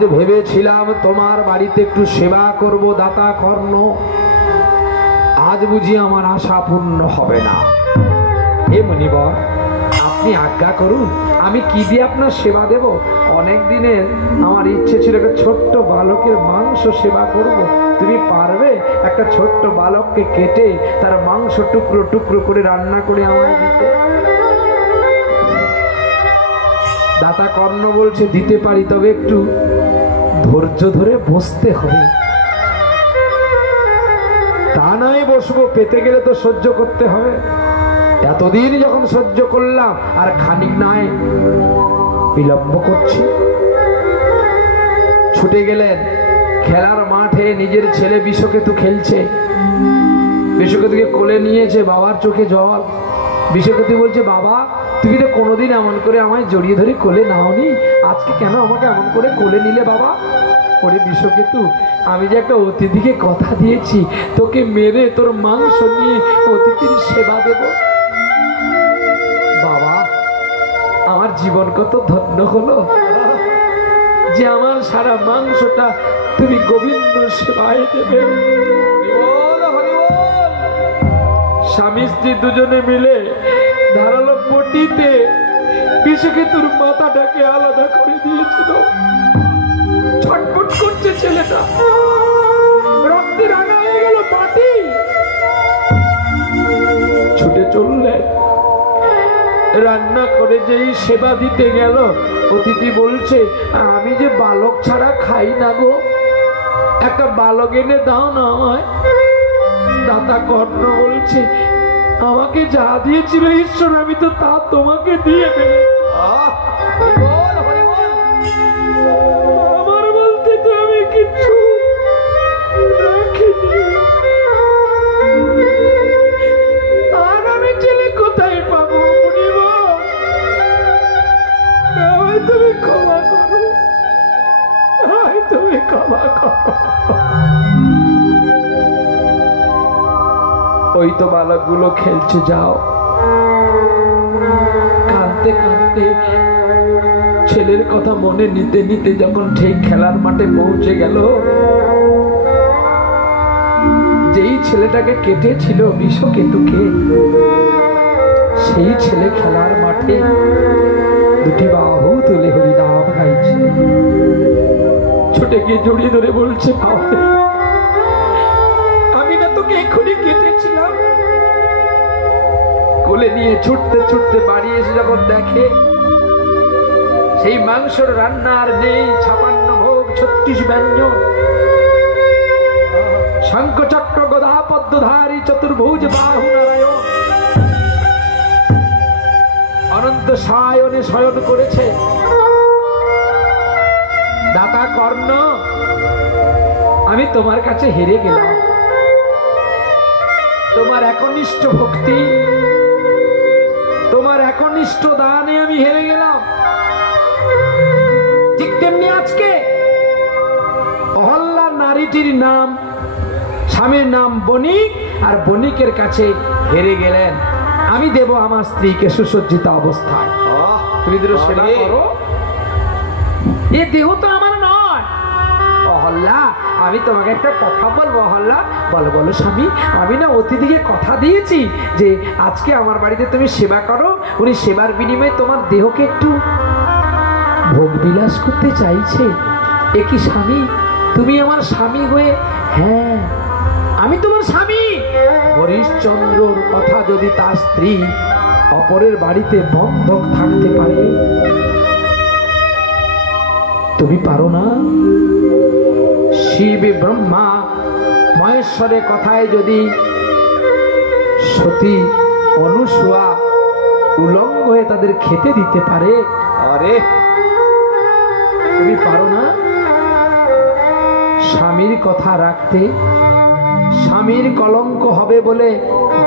আজ ভেবেছিলাম তোমার বাড়িতে একটু সেবা করব দাতা কর্ণ, আজ বুঝি আমার আশা পূর্ণ হবে না। হে মুনিবর, আপনি আজ্ঞা করুন, আমি কি দিয়ে আপনার সেবা দেব? অনেক দিনের আমার ইচ্ছে ছিল একটা ছোট্ট বালকের মাংস সেবা করব। তুমি পারবে একটা ছোট্ট বালককে কেটে তার মাংস টুকরো টুকরো করে রান্না করে আমায় দিতে? দাতা কর্ণ বলছে, দিতে পারি, তবে একটু ধৈর্য ধরে বসতে হবে। তা নয় বসবো, পেতে গেলে তো সহ্য করতে হবে। এতদিন যখন সহ্য করলাম, আর খানিক নয় বিলম্ব করছি। ছুটে গেলেন খেলার মাঠে, নিজের ছেলে বিষকেতু খেলছে। বিষকেতুকে কোলে নিয়েছে, বাবার চোখে জল। বিষকেতু বলছে, বাবা তুমি তো কোনোদিন এমন করে আমায় জড়িয়ে ধরে কোলে নাওনি, আজকে কেন আমাকে এমন করে কোলে নিলে বাবা? ওরে বিষকেতু, আমি যে একটা অতিথিকে কথা দিয়েছি, তোকে মেরে তোর মাংস নিয়ে অতিথির সেবা দেব। বাবা, আমার জীবন কত ধন্য হলো যে আমার সারা মাংসটা তুমি গোবিন্দ সেবায় দেবে। স্বামী স্ত্রী দুজনে মিলে ধারালো পটিতে বিষকেতুর মাথাটাকে আলাদা করে দিয়েছিল। ছটফট করছে ছেলেটা, রক্তে রাঙা হয়ে গেল মাটি। ছুটে চললেন, রান্না করে যেই সেবা দিতে গেল, অতিথি বলছে, আমি যে বালক ছাড়া খাই না গো, একটা বালক এনে দাও না আমায়। দাতা কর্ণ বলছে, আমাকে যা দিয়েছিল ঈশ্বর, আমি তো তা তোমাকে দিয়ে ফেলেছি। আমার বলতে তো আমি কিছু রাখিনি, আর আমি ছেলে কোথায় পাবো? তুমি ক্ষমা করো, তুমি ক্ষমা করো। ওই তো বালকগুলো খেলছে, যাও। কাঁদতে কাঁদতে ছেলের কথা মনে নিতে নিতে যখন ঠিক খেলার মাঠে পৌঁছে গেল, যেই ছেলেটাকে কেটেছিল বিষকেতুকে, সেই ছেলে খেলার মাঠে দুটি বাহু তুলে হরিনাম গাইছে। ছুটে গিয়ে জড়িয়ে ধরে বলছে, বাবা আমি না তোকে এক্ষুনি কেটেছিলাম। কোলে নিয়ে ছুটতে ছুটতে বাড়ি এসে যখন দেখে সেই মাংসর রান্না আর নেই, 56 ভোগ 36 ব্যঞ্জন, শঙ্খ চক্র গদা পদ্মধারী চতুর্ভুজ বাহু নারায়ণ অনন্ত সায়নে শয়ন করেছে। দাতা কর্ণ, আমি তোমার কাছে হেরে গেলাম। তোমার একনিষ্ঠ ভক্তি, তোমার একনিষ্ঠ দানে আমি হেরে গেলাম। ঠিক তেমনি আজকে অহল্যা নারীটির নাম, স্বামীর নাম বণিক, আর বণিকের কাছে হেরে গেলেন। আমি দেব আমার স্ত্রীকে সুসজ্জিত অবস্থায়, তুমি সেবা করো, এ দেহ তো আমার নয়। অহল্যা, আমি তোমাকে একটা কথা বলবো। অহল্যা, বলো বলো স্বামী। আমি না অতিথিকে কথা দিয়েছি যে আজকে আমার বাড়িতে তুমি সেবা করো, উনি সেবার বিনিময়ে তোমার দেহকে একটু ভোগ বিলাস করতে চাইছে। এ কি স্বামী, তুমি আমার স্বামী হয়ে? হ্যাঁ, আমি তোমার স্বামী। হরিশ্চন্দ্রর কথা যদি তার স্ত্রী অপরের বাড়িতে বন্ধক থাকতে পারে, তুমি পারো না? শিব ব্রহ্মা মহেশ্বরের কথায় যদি সতী অনুসূয়া উলঙ্গ হয়ে তাদের খেতে দিতে পারে, আরে তুমি পারো না স্বামীর কথা রাখতে? স্বামীর কলঙ্ক হবে বলে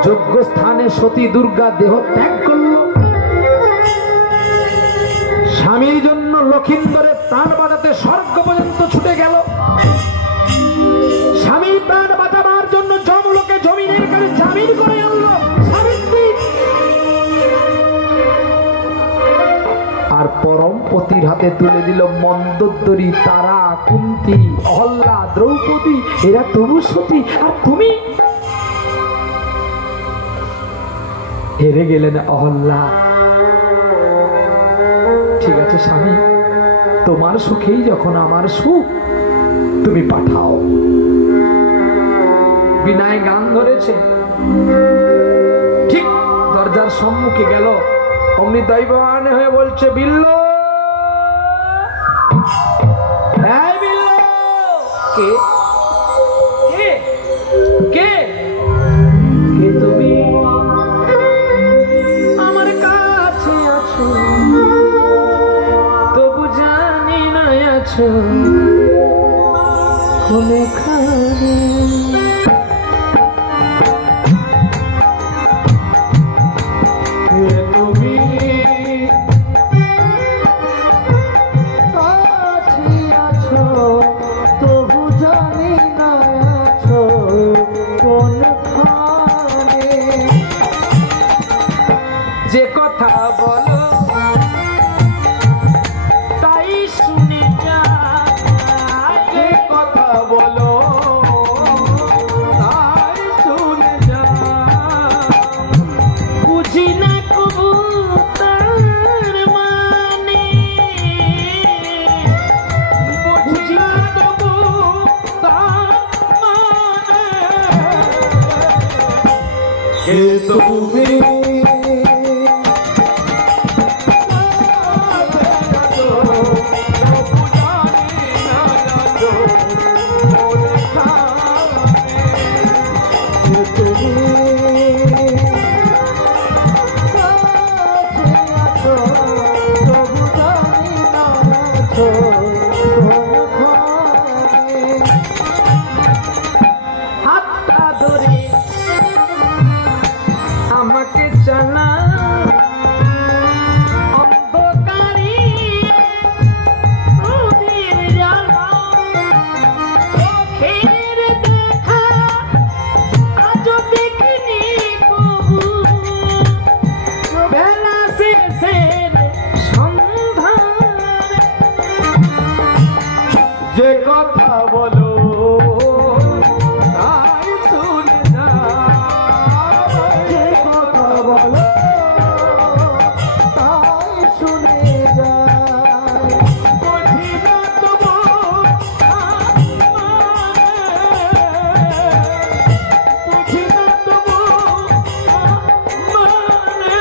যোগ্য স্থানে সতী দুর্গা দেহ ত্যাগ করল। স্বামীর জন্য লক্ষিন্দরের প্রাণ বাঁচাতে স্বর্গ পর্যন্ত ছুটে গেল। স্বামীর প্রাণ বাঁচাবার জন্য যমলোকে জমিনের কাছে জামিন করে আনল সাবিত্রী। আর পরম পতির হাতে হাতে তুলে দিল মন্দোদরী, তারা, কুন্তী, অহল্যা, দ্রৌপদী, এরা তবু সতী, আর তুমি হেরে গেলেন অহল্যা। ঠিক আছে স্বামী, তোমার সুখেই যখন আমার সুখ, তুমি পাঠাও। বিনায় গান ধরেছে, ঠিক দরজার সম্মুখে গেল, অমনি দৈববান হয়ে বলছে, বিল্ল, এই বিল্ল। কে কে কে কে তুমি আমার কাছে আছো, তবু জানি না আছো কোনখানে। যে কথা বলো তাই শুনে যাই, যে কথা বলো তাই শুনে যাই, বুঝি না কবু তার মানে, বুঝি না কবু তার মানে। কে তুমি হাতটা ধরে আমাকে জানা, অন্ধকারে ওদের জ্বালা, চোখের দেখা আজও দেখিনি কবু, বেলা শেষের সন্ধানে। যে কথা বলো তাই শুনে যাই, যে কথা বলো তাই শুনে যাই, বুঝি না তবু বুঝি না তবু মানে।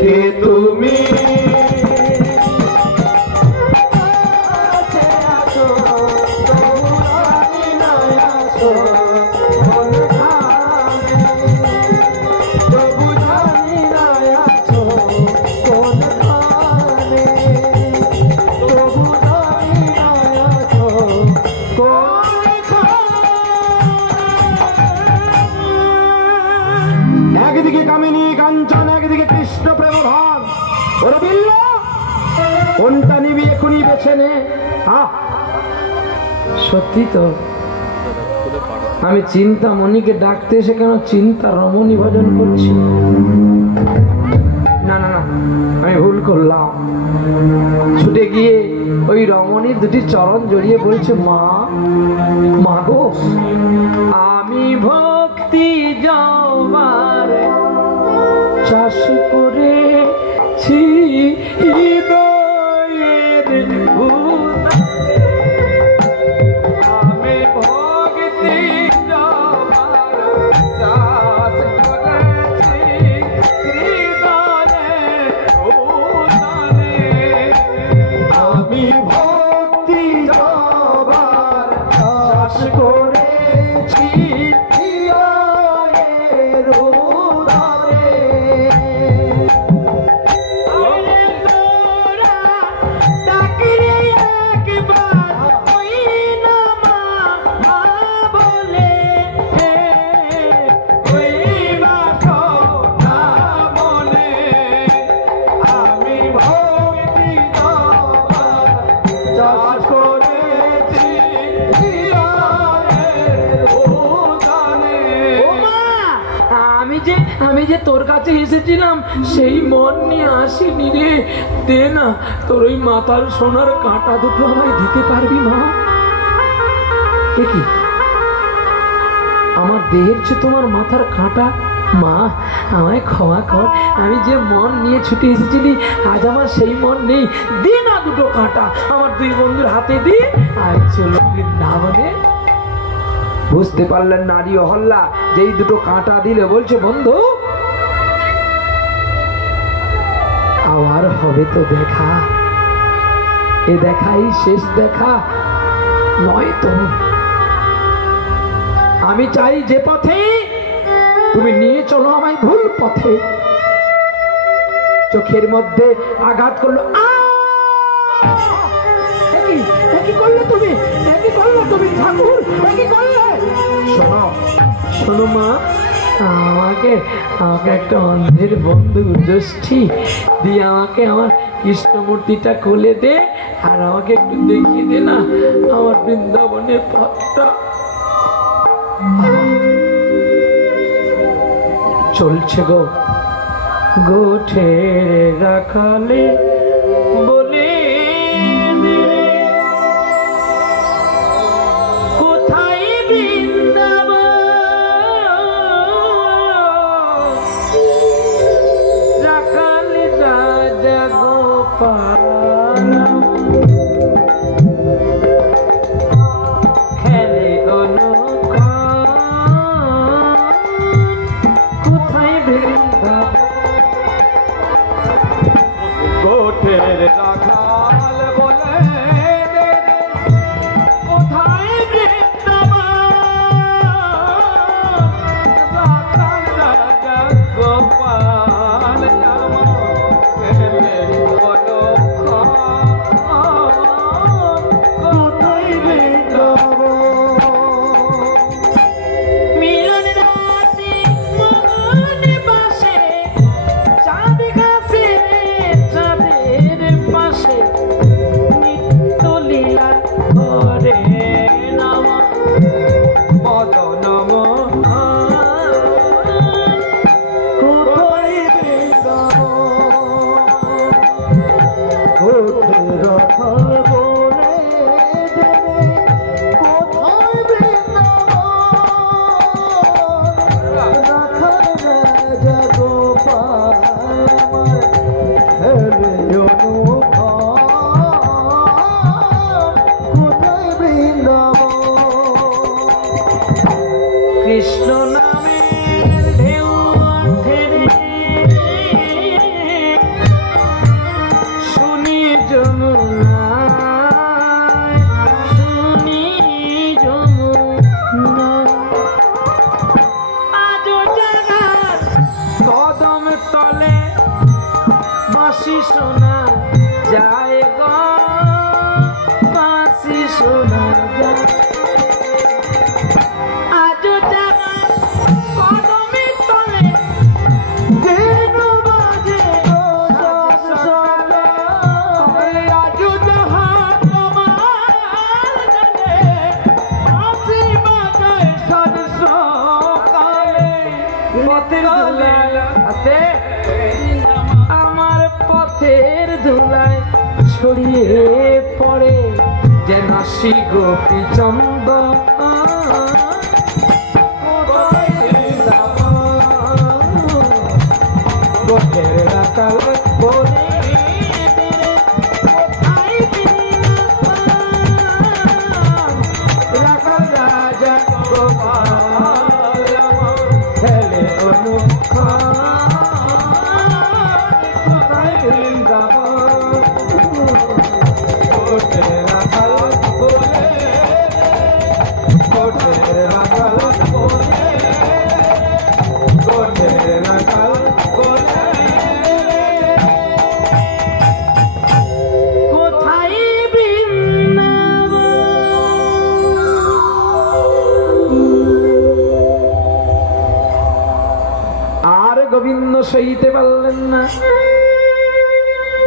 কে তুমি একদিকে কামিনী কাঞ্চন, একদিকে কৃষ্ণ প্রেম ধন, কোনটা নিবি এখনই বেছে নে। সত্যি তো, আমি চিন্তামণিকে ডাকতে এসে কেন চিন্তা রমণী ভজন করছি? না না না, আমি ভুল করলাম। ছুটে গিয়ে ওই রমণীর দুটি চরণ জড়িয়ে বলছে, মা, মা গো, আমি ভক্তি যাবার চাষ করেছি হৃদয়ের, আমি ভক্তি যাবার চাষ করেছি হৃদয়ের উদানে, আমি ভক্তি যাবার চাষ করেছি হৃদয়ের উদানে। আমি যে তোর কাছে এসেছিলাম সেই মন নিয়ে আসিনি রে, দে না, তোর ওই মাথার সোনার কাঁটা দুটো আমায় দিতে পারবি মা? কি আমার দেহের চেয়ে তোমার মাথার কাঁটা? মা আমায় ক্ষমা কর, আমি যে মন নিয়ে ছুটে এসেছিলি আজ আমার সেই মন নেই। দে না দুটো কাঁটা আমার দুই বন্ধুর হাতে দিয়ে, আজ চলো বৃন্দাবনে। বুঝতে পারলেন নারী অহল্যা, যেই দুটো কাঁটা দিলে বলছে বন্ধু আবার হবে তো দেখা, এ দেখাই শেষ দেখা নয় তো। আমি চাই যে পথে তুমি নিয়ে চলো আমায় ভুল পথে। চোখের মধ্যে আঘাত করলো, কি করলে তুমি, কি করলে তুমি ঠাকুর, কি করলে? শোনো শোনো মা, আমাকে একটা অন্ধের বন্ধু জ্যোষ্ঠী দিয়ে আমাকে আমার কৃষ্ণমূর্তিটা খুলে দে, আর আমাকে একটু দেখিয়ে দে না আমার বৃন্দাবনের পথটা। চলছে গো গোঠে রাখালে বলে কোথায় বৃন্দাবন, রাখালে রাজা গোপাল খেলে গোঠের রাখাল বলে কোথায় বৃন্দাবন, রাজা গোপাল কোথায় বৃন্দাবন। মিলন রাতে মনে বাসে চাঁদ গাছে চাঁদের পাশে নিত্য লীলা করে নাম বল নম। কোথায় বৃন্দাবন রাখাল বলে কোথায় বৃন্দাবন, রাখাল রাজা গোপাল কোথায় বৃন্দাবন। কৃষ্ণ নামের ঢেউ ওঠে রে, শুনি যমুনা, শুনি যমুনা। আজও জাগার কদম তলে বাঁশি শোনা যায় গো, বাঁশি শোনা যায়। আজও জাগার কদমের তলে ধেনু বাজে গো সকালে, আজও যাহা তোমার জানে বাঁশি বাজায় সাজ সকালে। পথের ধুলায় আছে আমার পথের ধুলায় ছড়িয়ে পড়ে যেন শ্রী গোপী চন্দন। গোঠের রাখাল বলে রাখাল রাজা গোপাল ছেলে অনুক্ষা কোথায় বৃন্দাবন। গোঠের রাখাল বলে গোঠের রাখাল বলে গোঠের রাখাল বলে কোথায় বৃন্দাবন। আর গোবিন্দ সইতে পারলেন না,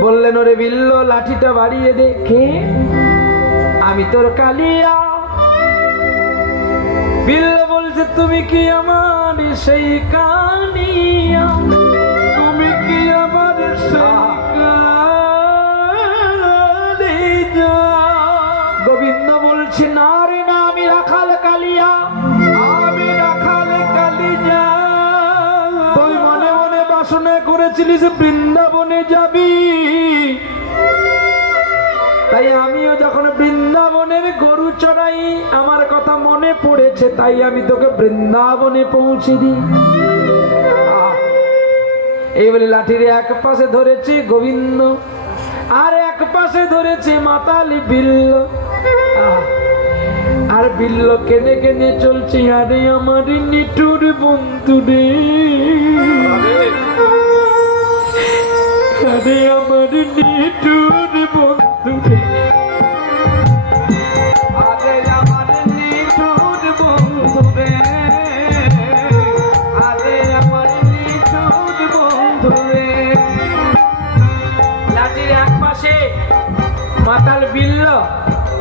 বললেন ওরে বিল্ল লাঠিটা বাড়িয়ে দে। কে? আমি তোর কালিয়া। বিল্ল বলছে তুমি কি আমার সেই কালিয়া, তুমি কি আমার সেই কালিয়া। বলছে না রে না, আমি রাখাল কালিয়া, আমি রাখাল কালিয়া। তুই মনে মনে বাসনা করেছিলিস বৃন্দাবনে যাবি, তাই আমিও যখন বৃন্দাবনের গরু চড়াই আমার কথা মনে পড়েছে, তাই আমি তোকে বৃন্দাবনে পৌঁছে দিই। এই বলে লাঠির এক পাশে ধরেছে গোবিন্দ, আর এক পাশে ধরেছে মাতালি বিল্ল। আর বিল্ল কেঁদে কেঁদে চলছে, আরে আমার নিঠুর বন্ধু রে, আরে আমার নিঠুর বন্ধু রে, আরে আমার নিঠুর বন্ধু রে, আরে আমার নিঠুর বন্ধু রে। লাঠির এক পাশে মাতাল বিল্ল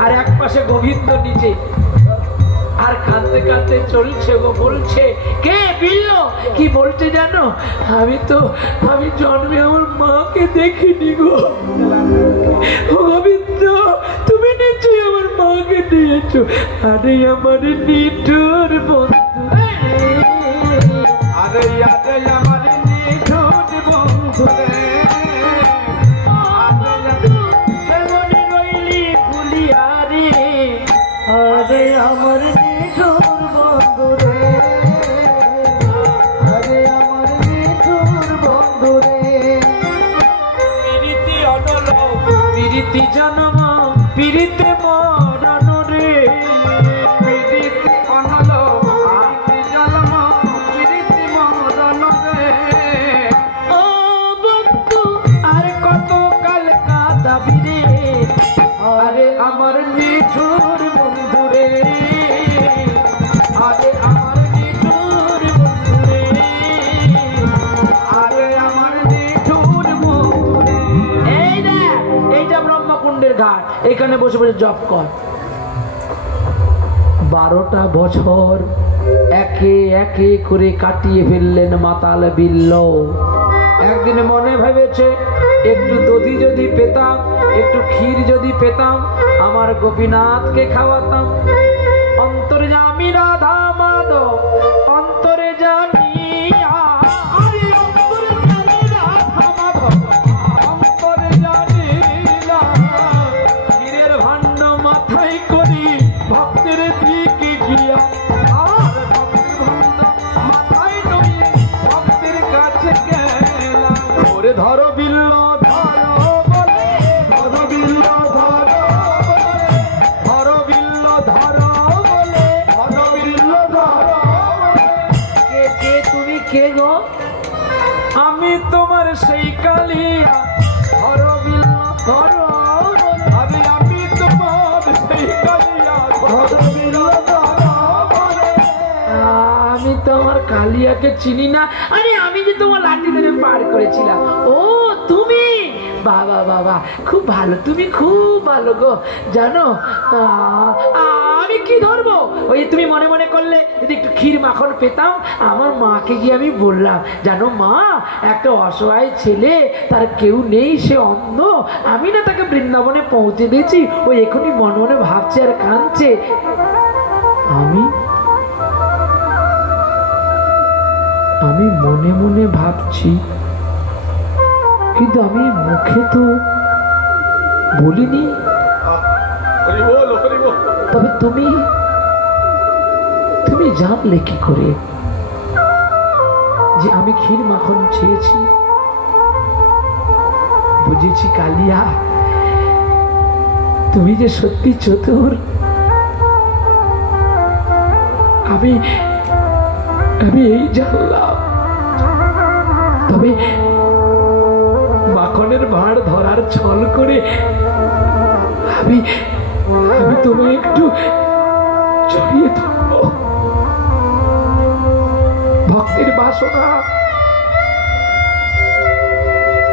আর এক পাশে গোবিন্দ নিচে, আর কাঁদতে কাঁদতে চলছে গো। বলছে কে বিল্ল, কি বলছে জানো, আমি জন্মে আমার মাকে দেখিনি গো। ও গোবিন্দ, তুমি নিশ্চয়ই আমার মাকে দিয়েছো। আরে আমার নিঠুর বন্ধু, আরে আরে আমার নিঠুর বন্ধু রে, আরে আমার নিঠুর বন্ধু রে, আরে আমার নিঠুর বন্ধু রে। প্রীতি অনল প্রীতি জন্ম প্রীতি মরণ রে, প্রীতি অনল প্রীতি জন্ম প্রীতি মরণ রে। ও বন্ধু আর কত কাল কাঁদাবি রে, আরে আমার নিঠুর বন্ধু রে, আরে আমার নিঠুর বন্ধু রে, আরে আমার নিঠুর বন্ধু রে। এই দেখ, এইটা ব্রহ্মকুণ্ডের ঘাট, এখানে বসে বসে জপ কর। 12টা বছর একে একে করে কাটিয়ে ফেললেন মাতাল বিল্ল। একদিন মনে ভেবেছে একটু দধি যদি পেতাম, একটু ক্ষীর যদি পেতাম, আমার গোপীনাথকে খাওয়াতাম। অন্তরে জামি রাধা মাধব, অন্তরে জানিয়া, আরে অন্তরে জানি রাধা মাধব, অন্তরে জানিলা, ক্ষীরের ভাণ্ড মাথায় করি ভক্তের দিকে গিয়া, আর ভক্তের ভাণ্ড মাথায় লইয়ে ভক্তের কাছে গেলাম। ওরে ধরো বিল্ল ধরো বলে, ধরো বিল্ল ধরো বলে, ধরো বিল্ল ধরো বলে, ধরো বিল্ল ধরো বলে। কে কে তুমি কে গো? আমি তোমার সেই কালিয়া, ধরো বিল্ল ধরো বলে, আরে আমি তোমার সেই কালিয়া, ধরো বিল্ল ধরো বলে। আমি তোমার কালিয়াকে চিনি না, আরে আমি যে তোমার লাঠি ধরে পার করেছিলাম। ও তুমি, বাবা বাবা, খুব ভালো, তুমি খুব ভালো গো। জানো আমি কি ধরবো, ওই তুমি মনে মনে করলে যদি একটু ক্ষীর মাখন পেতাম, আমার মাকে গিয়ে আমি বললাম, জানো মা, একটা অসহায় ছেলে, তার কেউ নেই, সে অন্ধ, আমি না তাকে বৃন্দাবনে পৌঁছে দিয়েছি, ওই এখনই মনে মনে ভাবছে আর কাঁদছে। আমি মনে মনে ভাবছি, কিন্তু আমি মুখে তো বলিনি। তবে তুমি জানলে কি করে যে আমি ক্ষীর মাখন চেয়েছি? বুঝেছি কালিয়া, তুমি যে সত্যি চতুর। আমি এই জানলাম। তবে মাখনের ভাঁড় ধরার ছল করে আমি তোমায় একটু জড়িয়ে ধরবো। ভক্তের বাসনা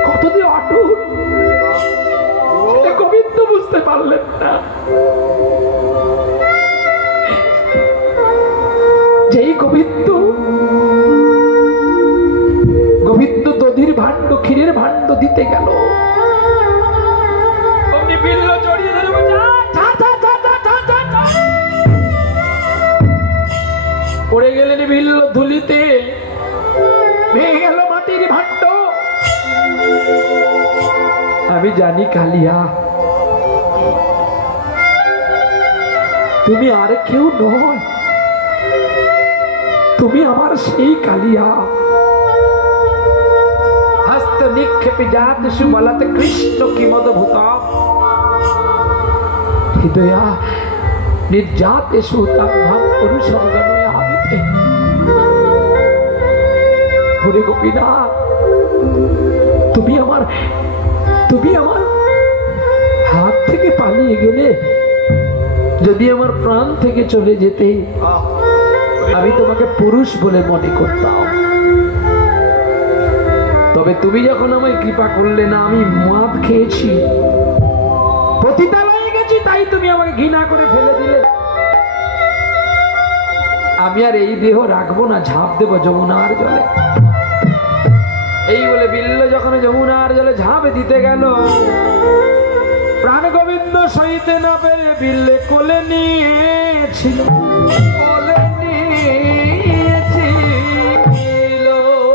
কতদিন অটুট, সেটা গোবিন্দ বুঝতে পারলেন না। যেই গোবিন্দ দধির ভাণ্ড, ক্ষীরের ভাণ্ড দিতে গেল, অমনি বিল্ল জড়িয়ে ধরে বলছে, দিতে ভেঙে গেল মাটির ভাণ্ড। আমি জানি কালিয়া তুমি আর কেউ নয়, তুমি আমার সেই কালিয়া। হস্ত নিক্ষেপে জাতেষু বলতে কৃষ্ণ কিমদ্ভুত হৃদয়া নির্যাতেষু তাম্ভাব পুরুষং গণয়ামিতে। হরে গোপীনাথ, তুমি আমার হাত থেকে পালিয়ে গেলে, যদি আমার প্রাণ থেকে চলে যেতে আমি তোমাকে পুরুষ বলে মনে করতাম। তবে তুমি যখন আমায় কৃপা করলে না, আমি মদ খেয়েছি, পতিতালয়ে গেছি, তাই তুমি আমাকে ঘৃণা করে ফেলে দিলে। আমি আর এই দেহ রাখবো না, ঝাঁপ দেবো যমুনার জলে। এই বলে বিল্ল যখন যমুনার জলে ঝাঁপ দিতে গেল, প্রাণ গোবিন্দ সইতে না পেরে বিল্লে কোলে নিয়েছিল।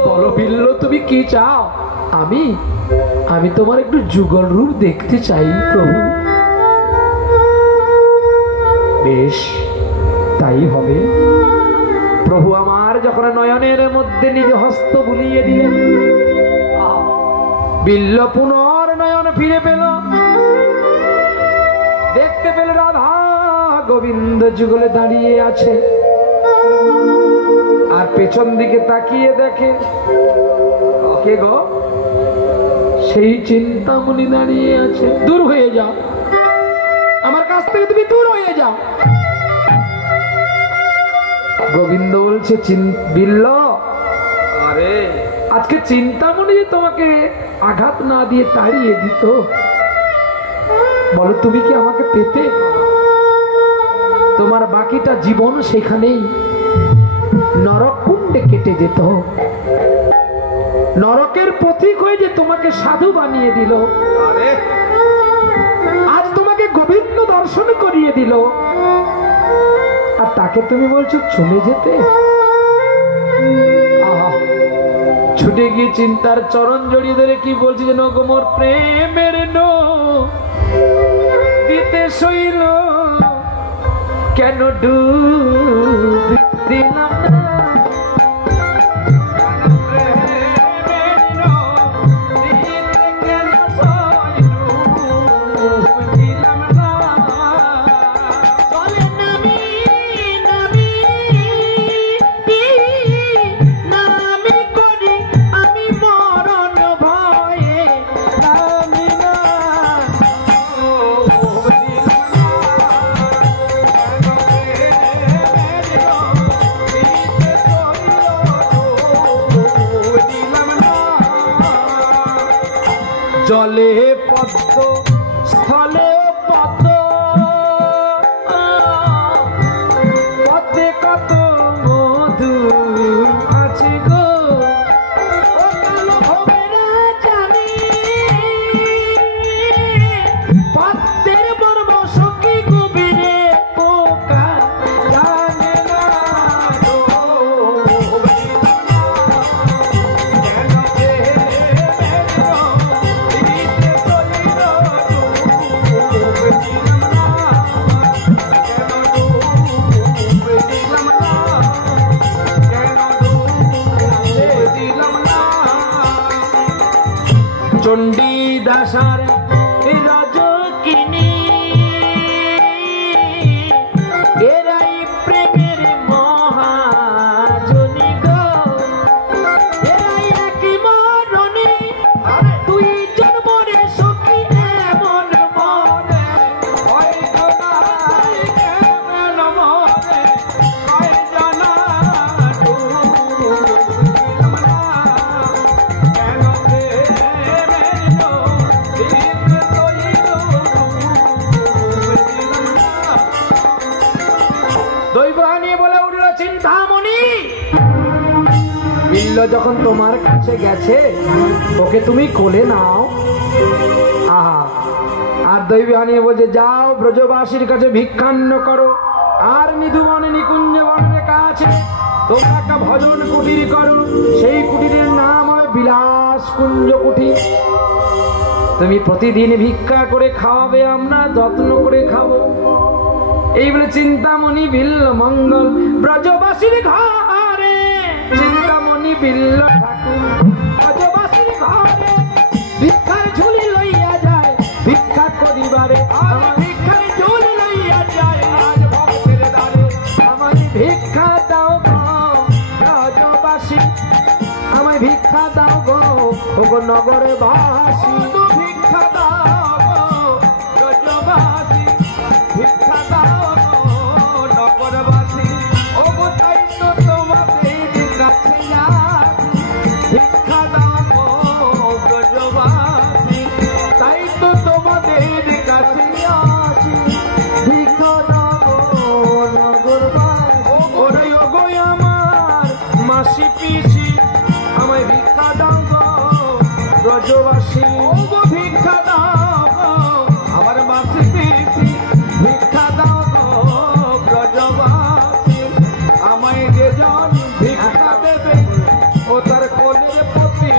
বলো বিল্ল, তুমি কি চাও? আমি তোমার একটু যুগল রূপ দেখতে চাই প্রভু। বেশ, তাই হবে। প্রভু আমার যখন নয়নের মধ্যে নিজ হস্ত বুলিয়ে দিলেন, বিল্ল পুনর নয়ন ফিরে পেল, দেখতে পেল রাধা গোবিন্দ যুগলে দাঁড়িয়ে আছে। আর পেছন দিকে তাকিয়ে দেখে কে গো? সেই চিন্তামণি দাঁড়িয়ে আছে। দূর হয়ে যাও, আমার কাছ থেকে তুমি দূর হয়ে যাও। গোবিন্দ বলছে, বিল্ল, আরে আজকে চিন্তামণি যে তোমাকে আঘাত না দিয়ে তাড়িয়ে দিত, বলো তুমি কি আমাকে পেতে? তোমার বাকিটা জীবন সেখানেই নরক কুণ্ডে কেটে যেত। নরকের পথিক হয়ে যে তোমাকে সাধু বানিয়ে দিল, আজ তোমাকে গোবিন্দ দর্শন করিয়ে দিল, আর তাকে তুমি বলছো চলে যেতে। ছুটে গিয়ে চিন্তার চরণ জড়িয়ে ধরে কি বলছি যেন, গোমর প্রেমের নো দিতে সইল কেন ডুব দিলাম না। জলে পদ্ম স্থলে পদ্ম, পদ্মে কত মধু আছে গো। পদ্মের বর্ম সখী গভীরে পোকা জানে না। চণ্ডী দাসার রজকিনী এরাই প্রেমের মহাজনী গো। এরাই একই মরণে দুই জন্মরে সখী এমন মরে, বিল্ল যখন তোমার কাছে গেছে, ওকে তুমি কোলে নাও। আহা, আর দৈবানী বলছে, যাও ব্রজবাসীর কাছে ভিক্ষান্ন করো। আর নিধুবনে নিকুঞ্জ বনের কাছে তোমরা একটা ভজন কুটির করো, সেই কুটিরের নাম হয় বিলাস কুঞ্জ কুটির। তুমি প্রতিদিন ভিক্ষা করে খাওয়াবে, আমরা যত্ন করে খাবো। এই বলে চিন্তামণি বিল্ল মঙ্গল ব্রজবাসীর ঘরে, চিন্তামণি বিল্ল ঠাকুর ব্রজবাসীর ঘরে ভিক্ষার ঝুলি লইয়া যায়, ভিক্ষা করিবারে আমার ভিক্ষার ঝুলি লইয়া যায়। আজ ভক্তের দ্বারে আমার ভিক্ষা দাও গো ব্রজবাসী, আমায় ভিক্ষা দাও গো ওগো নগরে বাসী, ভিক্ষা দাও গো ব্রজবাসী, ভিক্ষা দাও গো নগরবাসী। ওগো তাই তো তোমাদের কাছে আসি, ভিক্ষা দাও গো ব্রজবাসী, তাই তো তোমাদের কাছে আসি, ভিক্ষা দাও গো নগরবাসী। ওরে ওগো আমার মাসি পিসি, আমায় ভিক্ষা দাও গো ব্রজবাসী, ওগো ভিক্ষা দাও গো আমার মাসি পিসি, ভিক্ষা দাও গো ব্রজবাসী। আমায় যেজন ভিক্ষা দেবে ও তার কোলের প্রতি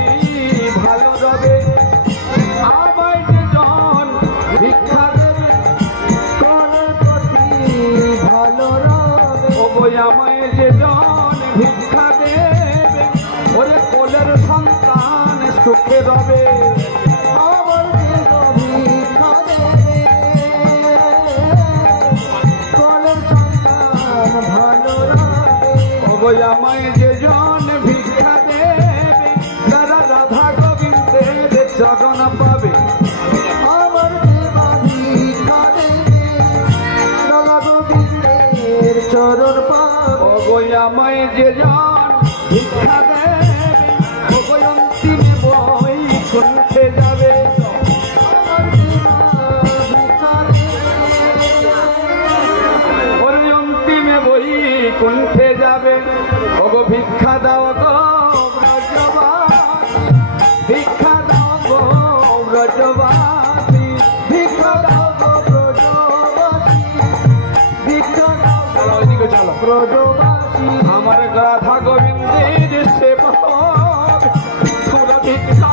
ভালো রবে, আমায় যেজন ভিক্ষা দেবে কোলের প্রতি ভালো রবে। ওগো আমায় যেজন ভিক্ষা দেবে ওরে কোলের সন্তান সুখে রবে, আমার যেজন ভিক্ষা দেবে কোলের সন্তান ভালো রবে। ওগো আমায় যেজন ভিক্ষা দেবে তারা রাধা গোবিন্দের চরণ পাবে, আমার যেজন ভিক্ষা দেবে রাধা গোবিন্দের চরণ পাবে। ওগো আমায় যেজন ভিক্ষা দেবে ওগো অন্তিমে বই কুণ্ঠে যাবে, ওরে অন্তিমে বই কুণ্ঠে যাবে। ওগো ভিক্ষা দাও গো ব্রজবাসী, ভিক্ষা দাও গো ব্রজবাসী, ভিক্ষা দাও গো ব্রজবাসী, ভিক্ষা দাও গো ব্রজবাসী। আমার রাধা গোবিন্দের সেবক তোরা ভিক্ষা